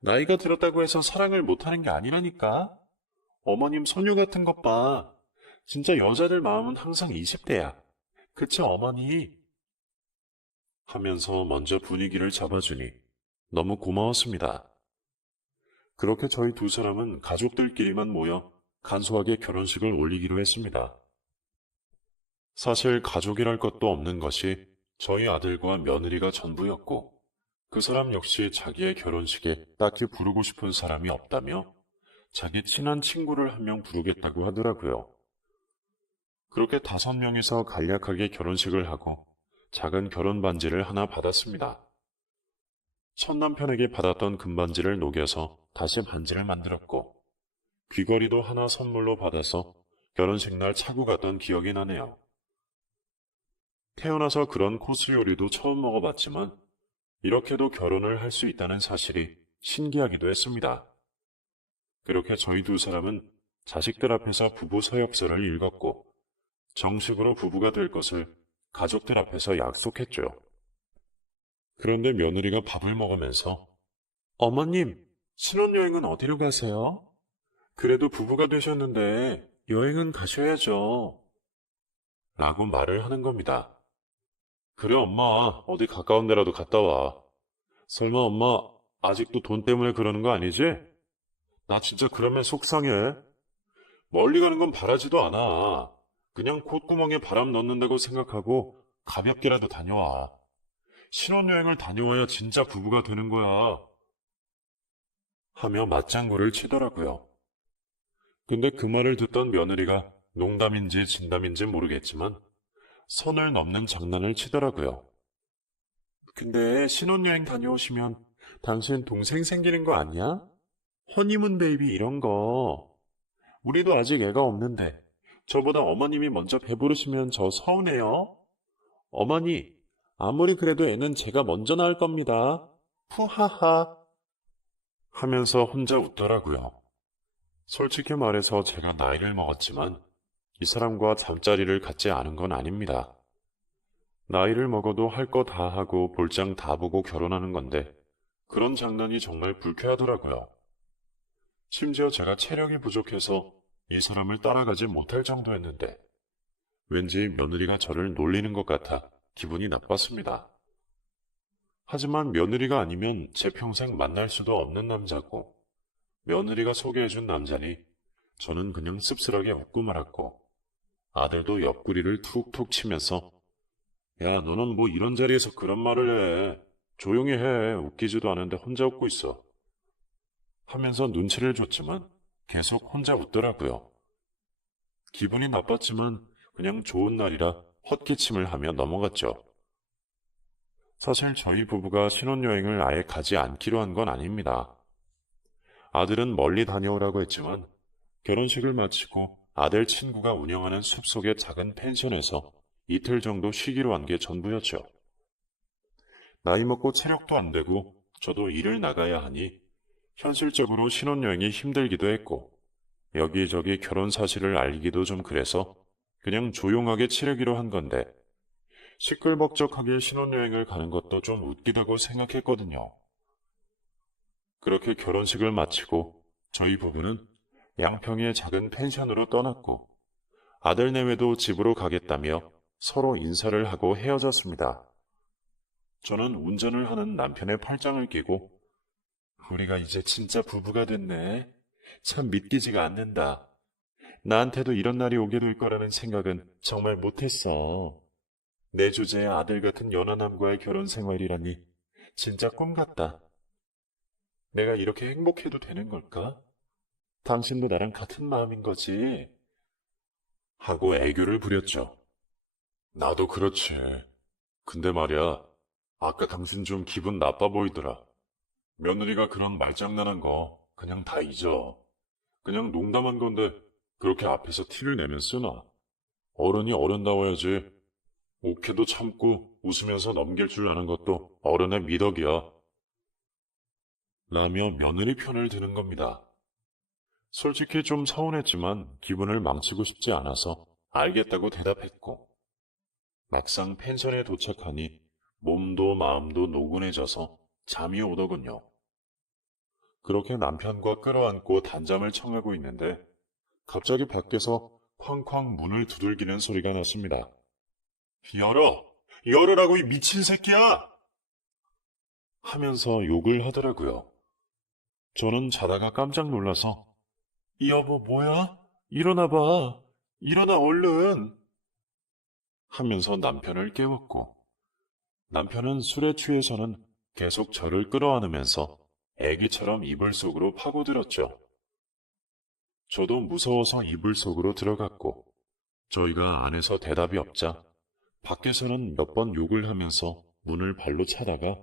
나이가 들었다고 해서 사랑을 못하는 게 아니라니까. 어머님 소녀 같은 것 봐. 진짜 여자들 마음은 항상 20대야. 그치, 어머니? 하면서 먼저 분위기를 잡아주니 너무 고마웠습니다. 그렇게 저희 두 사람은 가족들끼리만 모여 간소하게 결혼식을 올리기로 했습니다. 사실 가족이랄 것도 없는 것이 저희 아들과 며느리가 전부였고, 그 사람 역시 자기의 결혼식에 딱히 부르고 싶은 사람이 없다며 자기 친한 친구를 한 명 부르겠다고 하더라고요. 그렇게 5명이서 간략하게 결혼식을 하고 작은 결혼 반지를 하나 받았습니다. 첫 남편에게 받았던 금반지를 녹여서 다시 반지를 만들었고, 귀걸이도 하나 선물로 받아서 결혼식 날 차고 갔던 기억이 나네요. 태어나서 그런 코스 요리도 처음 먹어봤지만 이렇게도 결혼을 할 수 있다는 사실이 신기하기도 했습니다. 그렇게 저희 두 사람은 자식들 앞에서 부부 서약서를 읽었고 정식으로 부부가 될 것을 가족들 앞에서 약속했죠. 그런데 며느리가 밥을 먹으면서 어머님, 신혼여행은 어디로 가세요? 그래도 부부가 되셨는데 여행은 가셔야죠. 라고 말을 하는 겁니다. 그래, 엄마. 어디 가까운 데라도 갔다 와. 설마 엄마 아직도 돈 때문에 그러는 거 아니지? 나 진짜 그러면 속상해. 멀리 가는 건 바라지도 않아. 그냥 콧구멍에 바람 넣는다고 생각하고 가볍게라도 다녀와. 신혼여행을 다녀와야 진짜 부부가 되는 거야. 하며 맞장구를 치더라고요. 근데 그 말을 듣던 며느리가 농담인지 진담인지 모르겠지만 선을 넘는 장난을 치더라고요. 근데 신혼여행 다녀오시면 당신 동생 생기는 거 아니야? 허니문 베이비 이런 거. 우리도 아직 애가 없는데 저보다 어머님이 먼저 배부르시면 저 서운해요. 어머니, 아무리 그래도 애는 제가 먼저 낳을 겁니다. 푸하하. 하면서 혼자 웃더라고요. 솔직히 말해서 제가 나이를 먹었지만 이 사람과 잠자리를 갖지 않은 건 아닙니다. 나이를 먹어도 할 거 다 하고 볼장 다 보고 결혼하는 건데 그런 장난이 정말 불쾌하더라고요. 심지어 제가 체력이 부족해서 이 사람을 따라가지 못할 정도였는데 왠지 며느리가 저를 놀리는 것 같아 기분이 나빴습니다. 하지만 며느리가 아니면 제 평생 만날 수도 없는 남자고 며느리가 소개해준 남자니 저는 그냥 씁쓸하게 웃고 말았고 아들도 옆구리를 툭툭 치면서 야, 너는 뭐 이런 자리에서 그런 말을 해. 조용히 해. 웃기지도 않은데 혼자 웃고 있어. 하면서 눈치를 줬지만 계속 혼자 웃더라고요. 기분이 나빴지만 그냥 좋은 날이라 헛기침을 하며 넘어갔죠. 사실 저희 부부가 신혼여행을 아예 가지 않기로 한 건 아닙니다. 아들은 멀리 다녀오라고 했지만 결혼식을 마치고 아들 친구가 운영하는 숲속의 작은 펜션에서 이틀 정도 쉬기로 한 게 전부였죠. 나이 먹고 체력도 안 되고 저도 일을 나가야 하니 현실적으로 신혼여행이 힘들기도 했고 여기저기 결혼 사실을 알기도 좀 그래서 그냥 조용하게 치르기로 한 건데 시끌벅적하게 신혼여행을 가는 것도 좀 웃기다고 생각했거든요. 그렇게 결혼식을 마치고 저희 부부는 양평의 작은 펜션으로 떠났고 아들 내외도 집으로 가겠다며 서로 인사를 하고 헤어졌습니다. 저는 운전을 하는 남편의 팔짱을 끼고 우리가 이제 진짜 부부가 됐네. 참 믿기지가 않는다. 나한테도 이런 날이 오게 될 거라는 생각은 정말 못했어. 내 주제의 아들 같은 연하남과의 결혼 생활이라니 진짜 꿈 같다. 내가 이렇게 행복해도 되는 걸까? 당신도 나랑 같은 마음인 거지? 하고 애교를 부렸죠. 나도 그렇지. 근데 말이야, 아까 당신 좀 기분 나빠 보이더라. 며느리가 그런 말장난한 거 그냥 다 잊어. 그냥 농담한 건데 그렇게 앞에서 티를 내면 쓰나? 어른이 어른다워야지. 욱해도 참고 웃으면서 넘길 줄 아는 것도 어른의 미덕이야. 라며 며느리 편을 드는 겁니다. 솔직히 좀 서운했지만 기분을 망치고 싶지 않아서 알겠다고 대답했고, 막상 펜션에 도착하니 몸도 마음도 노곤해져서 잠이 오더군요. 그렇게 남편과 끌어안고 단잠을 청하고 있는데 갑자기 밖에서 쾅쾅 문을 두들기는 소리가 났습니다. 열어! 열으라고 이 미친 새끼야! 하면서 욕을 하더라고요. 저는 자다가 깜짝 놀라서 여보 뭐야? 일어나봐. 일어나 얼른. 하면서 남편을 깨웠고, 남편은 술에 취해서는 계속 저를 끌어안으면서 애기처럼 이불 속으로 파고들었죠. 저도 무서워서 이불 속으로 들어갔고, 저희가 안에서 대답이 없자 밖에서는 몇 번 욕을 하면서 문을 발로 차다가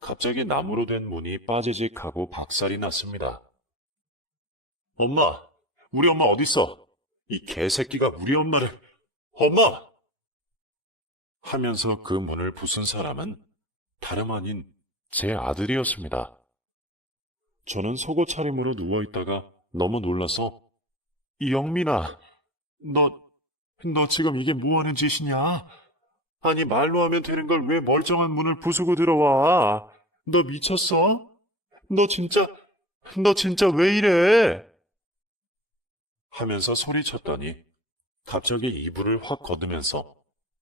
갑자기 나무로 된 문이 빠지직하고 박살이 났습니다. 엄마, 우리 엄마 어딨어? 이 개새끼가 우리 엄마를, 엄마! 하면서 그 문을 부순 사람은 다름 아닌 제 아들이었습니다. 저는 속옷 차림으로 누워있다가 너무 놀라서 영민아, 너 지금 이게 뭐하는 짓이냐? 아니 말로 하면 되는 걸 왜 멀쩡한 문을 부수고 들어와? 너 미쳤어? 너 진짜 왜 이래? 하면서 소리쳤더니 갑자기 이불을 확 걷으면서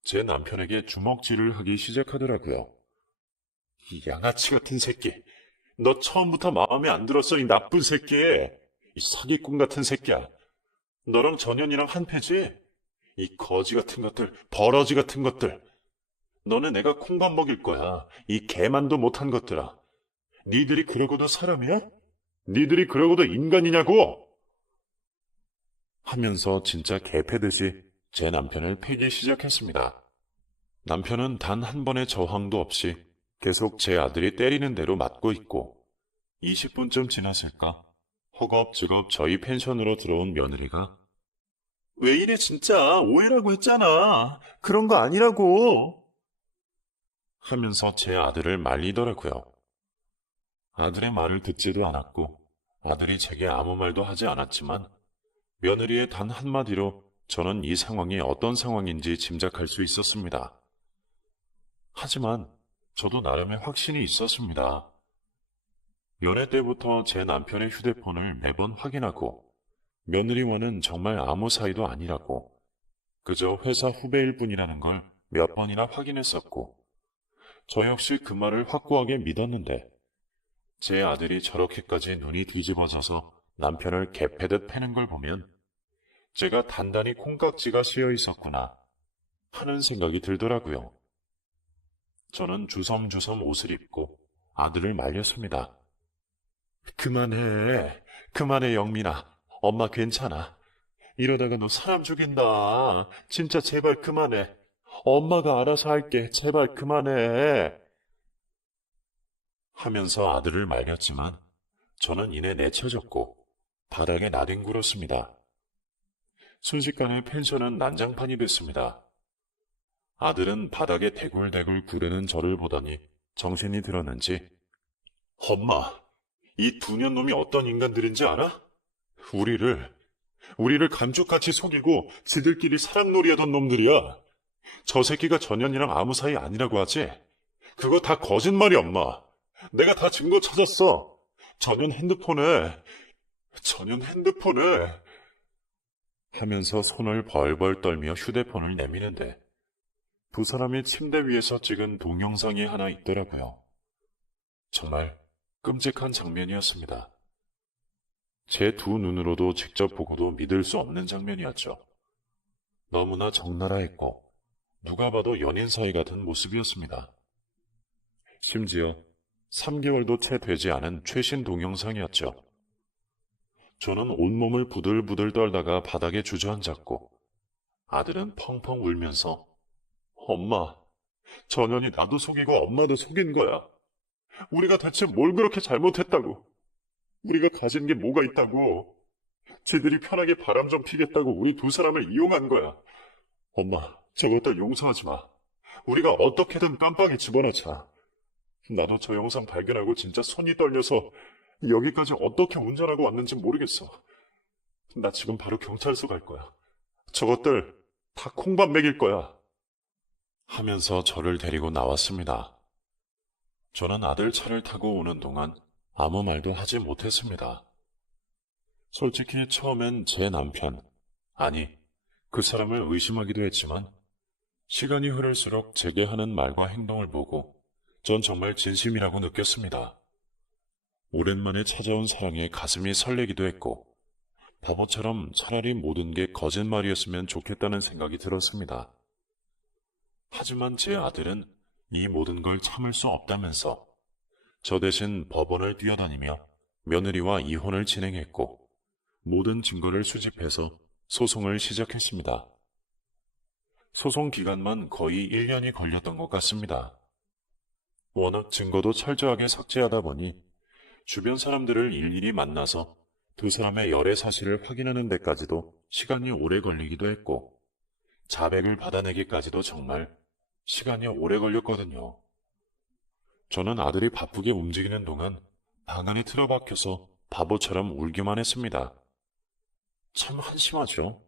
제 남편에게 주먹질을 하기 시작하더라고요. 이 양아치 같은 새끼. 너 처음부터 마음에 안 들었어, 이 나쁜 새끼. 이 사기꾼 같은 새끼야. 너랑 전현이랑 한패지? 이 거지 같은 것들, 버러지 같은 것들. 너는 내가 콩밥 먹일 거야. 이 개만도 못한 것들아. 니들이 그러고도 사람이야? 니들이 그러고도 인간이냐고? 하면서 진짜 개패듯이 제 남편을 패기 시작했습니다. 남편은 단 한 번의 저항도 없이 계속 제 아들이 때리는 대로 맞고 있고, 20분쯤 지났을까 허겁지겁 저희 펜션으로 들어온 며느리가 왜 이래 진짜 오해라고 했잖아. 그런 거 아니라고. 하면서 제 아들을 말리더라고요. 아들의 말을 듣지도 않았고 아들이 제게 아무 말도 하지 않았지만 며느리의 단 한마디로 저는 이 상황이 어떤 상황인지 짐작할 수 있었습니다. 하지만 저도 나름의 확신이 있었습니다. 연애 때부터 제 남편의 휴대폰을 매번 확인하고 며느리와는 정말 아무 사이도 아니라고 그저 회사 후배일 뿐이라는 걸 몇 번이나 확인했었고 저 역시 그 말을 확고하게 믿었는데 제 아들이 저렇게까지 눈이 뒤집어져서 남편을 개패듯 패는 걸 보면 제가 단단히 콩깍지가 씌어 있었구나 하는 생각이 들더라고요. 저는 주섬주섬 옷을 입고 아들을 말렸습니다. 그만해 영민아. 엄마 괜찮아. 이러다가 너 사람 죽인다. 진짜 제발 그만해. 엄마가 알아서 할게. 제발 그만해. 하면서 아들을 말렸지만 저는 이내 내쳐졌고 바닥에 나뒹굴었습니다. 순식간에 펜션은 난장판이 됐습니다. 아들은 바닥에 대굴대굴 구르는 저를 보더니 정신이 들었는지 엄마, 이 두 년 놈이 어떤 인간들인지 알아? 우리를 감쪽같이 속이고 지들끼리 사랑놀이 하던 놈들이야. 저 새끼가 전현이랑 아무 사이 아니라고 하지? 그거 다 거짓말이야, 엄마. 내가 다 증거 찾았어. 전현 핸드폰에 하면서 손을 벌벌 떨며 휴대폰을 내미는데 두 사람이 침대 위에서 찍은 동영상이 하나 있더라고요. 정말 끔찍한 장면이었습니다. 제 두 눈으로도 직접 보고도 믿을 수 없는 장면이었죠. 너무나 적나라했고 누가 봐도 연인 사이 같은 모습이었습니다. 심지어 3개월도 채 되지 않은 최신 동영상이었죠. 저는 온몸을 부들부들 떨다가 바닥에 주저앉았고 아들은 펑펑 울면서 엄마, 전현이 나도 속이고 엄마도 속인 거야. 우리가 대체 뭘 그렇게 잘못했다고? 우리가 가진 게 뭐가 있다고? 지들이 편하게 바람 좀 피겠다고 우리 두 사람을 이용한 거야. 엄마, 저것들 용서하지 마. 우리가 어떻게든 깜빵에 집어넣자. 나도 저 영상 발견하고 진짜 손이 떨려서 여기까지 어떻게 운전하고 왔는지 모르겠어. 나 지금 바로 경찰서 갈 거야. 저것들 다 콩밥 먹일 거야. 하면서 저를 데리고 나왔습니다. 저는 아들 차를 타고 오는 동안 아무 말도 하지 못했습니다. 솔직히 처음엔 제 남편, 아니, 그 사람을 의심하기도 했지만 시간이 흐를수록 제게 하는 말과 행동을 보고 전 정말 진심이라고 느꼈습니다. 오랜만에 찾아온 사랑에 가슴이 설레기도 했고 바보처럼 차라리 모든 게 거짓말이었으면 좋겠다는 생각이 들었습니다. 하지만 제 아들은 이 모든 걸 참을 수 없다면서 저 대신 법원을 뛰어다니며 며느리와 이혼을 진행했고 모든 증거를 수집해서 소송을 시작했습니다. 소송 기간만 거의 1년이 걸렸던 것 같습니다. 워낙 증거도 철저하게 삭제하다 보니 주변 사람들을 일일이 만나서 두 사람의 열애 사실을 확인하는 데까지도 시간이 오래 걸리기도 했고 자백을 받아내기까지도 정말 시간이 오래 걸렸거든요. 저는 아들이 바쁘게 움직이는 동안 방 안에 틀어박혀서 바보처럼 울기만 했습니다. 참 한심하죠.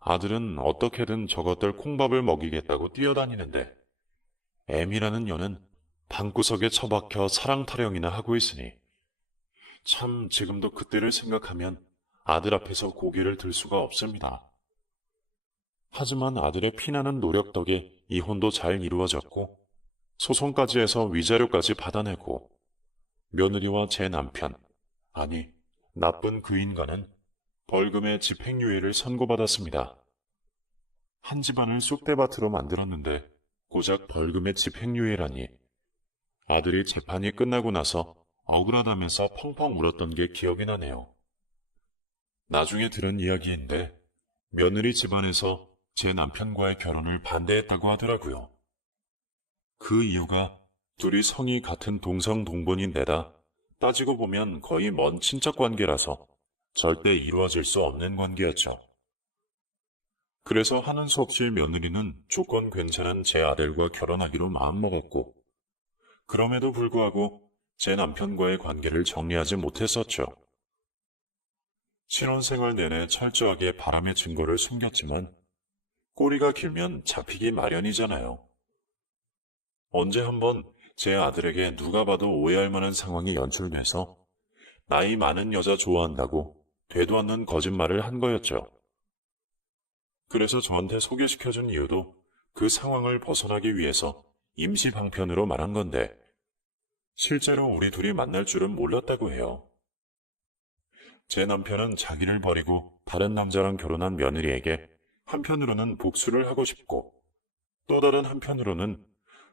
아들은 어떻게든 저것들 콩밥을 먹이겠다고 뛰어다니는데 M이라는 년은 방구석에 처박혀 사랑 타령이나 하고 있으니 참 지금도 그때를 생각하면 아들 앞에서 고개를 들 수가 없습니다. 하지만 아들의 피나는 노력 덕에 이혼도 잘 이루어졌고 소송까지 해서 위자료까지 받아내고 며느리와 제 남편, 아니 나쁜 그 인간은 벌금의 집행유예를 선고받았습니다. 한 집안을 쑥대밭으로 만들었는데 고작 벌금의 집행유예라니. 아들이 재판이 끝나고 나서 억울하다면서 펑펑 울었던 게 기억이 나네요. 나중에 들은 이야기인데 며느리 집안에서 제 남편과의 결혼을 반대했다고 하더라고요. 그 이유가 둘이 성이 같은 동성동본인데다 따지고 보면 거의 먼 친척 관계라서 절대 이루어질 수 없는 관계였죠. 그래서 하는 수 없이 며느리는 조건 괜찮은 제 아들과 결혼하기로 마음먹었고 그럼에도 불구하고 제 남편과의 관계를 정리하지 못했었죠. 신혼생활 내내 철저하게 바람의 증거를 숨겼지만 꼬리가 길면 잡히기 마련이잖아요. 언제 한번 제 아들에게 누가 봐도 오해할 만한 상황이 연출돼서 나이 많은 여자 좋아한다고 되도 않는 거짓말을 한 거였죠. 그래서 저한테 소개시켜준 이유도 그 상황을 벗어나기 위해서 임시 방편으로 말한 건데 실제로 우리 둘이 만날 줄은 몰랐다고 해요. 제 남편은 자기를 버리고 다른 남자랑 결혼한 며느리에게 한편으로는 복수를 하고 싶고 또 다른 한편으로는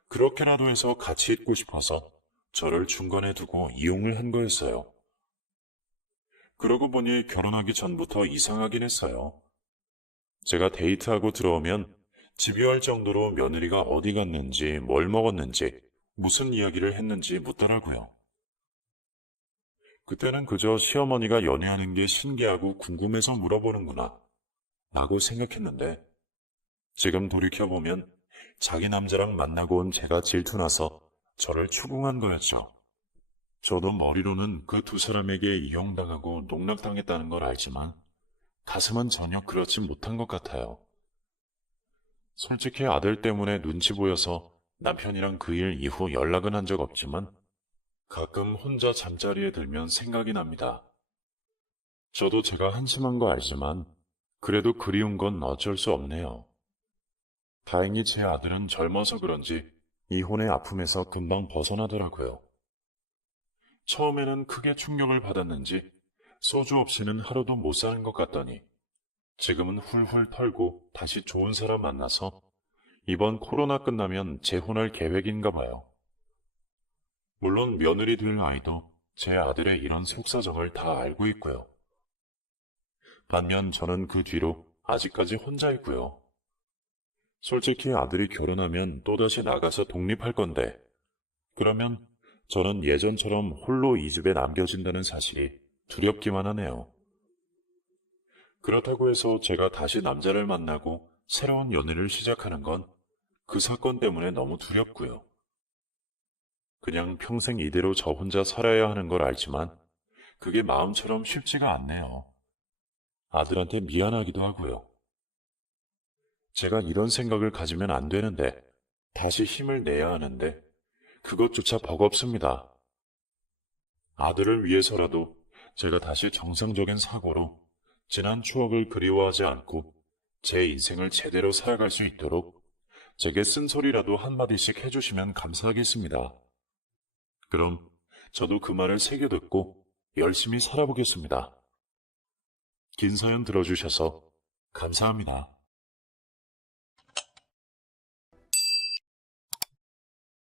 그렇게라도 해서 같이 있고 싶어서 저를 중간에 두고 이용을 한 거였어요. 그러고 보니 결혼하기 전부터 이상하긴 했어요. 제가 데이트하고 들어오면 집요할 정도로 며느리가 어디 갔는지, 뭘 먹었는지, 무슨 이야기를 했는지 묻더라고요. 그때는 그저 시어머니가 연애하는 게 신기하고 궁금해서 물어보는구나 라고 생각했는데 지금 돌이켜보면 자기 남자랑 만나고 온 제가 질투나서 저를 추궁한 거였죠. 저도 머리로는 그 두 사람에게 이용당하고 농락당했다는 걸 알지만 가슴은 전혀 그렇지 못한 것 같아요. 솔직히 아들 때문에 눈치 보여서 남편이랑 그 일 이후 연락은 한 적 없지만 가끔 혼자 잠자리에 들면 생각이 납니다. 저도 제가 한심한 거 알지만 그래도 그리운 건 어쩔 수 없네요. 다행히 제 아들은 젊어서 그런지 이혼의 아픔에서 금방 벗어나더라고요. 처음에는 크게 충격을 받았는지 소주 없이는 하루도 못 사는 것 같더니 지금은 훌훌 털고 다시 좋은 사람 만나서 이번 코로나 끝나면 재혼할 계획인가 봐요. 물론 며느리 될 아이도 제 아들의 이런 속사정을 다 알고 있고요. 반면 저는 그 뒤로 아직까지 혼자 있고요. 솔직히 아들이 결혼하면 또다시 나가서 독립할 건데, 그러면 저는 예전처럼 홀로 이 집에 남겨진다는 사실이 두렵기만 하네요. 그렇다고 해서 제가 다시 남자를 만나고 새로운 연애를 시작하는 건 그 사건 때문에 너무 두렵고요. 그냥 평생 이대로 저 혼자 살아야 하는 걸 알지만 그게 마음처럼 쉽지가 않네요. 아들한테 미안하기도 하고요. 제가 이런 생각을 가지면 안 되는데, 다시 힘을 내야 하는데, 그것조차 버겁습니다. 아들을 위해서라도 제가 다시 정상적인 사고로 지난 추억을 그리워하지 않고 제 인생을 제대로 살아갈 수 있도록 제게 쓴소리라도 한마디씩 해주시면 감사하겠습니다. 그럼 저도 그 말을 새겨듣고 열심히 살아보겠습니다. 긴 사연 들어주셔서 감사합니다.